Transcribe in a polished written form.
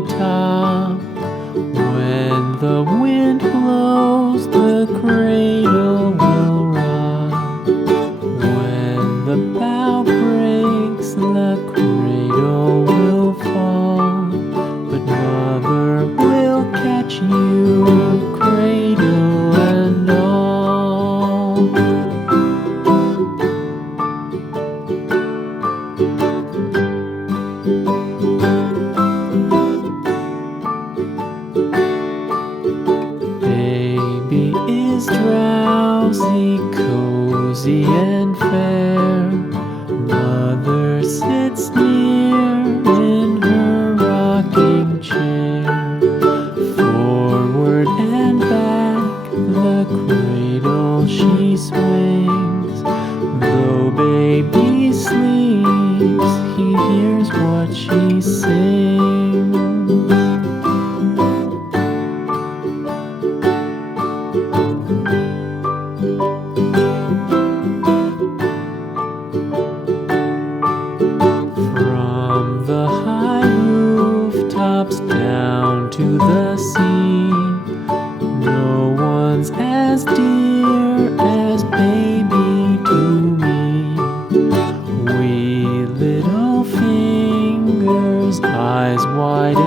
treetop. When the wind blows, the cradle will rock. When the bough breaks, the cradle will fall. But Mother will catch you, cradle and all. Baby is drowsy, cozy and fair. Mother sits near in her rocking chair. Forward and back, the cradle she swings. Though baby sleeps, he hears what she sings. From the high rooftops down to the sea, no one's as dear as baby to me. Wee little fingers, eyes wide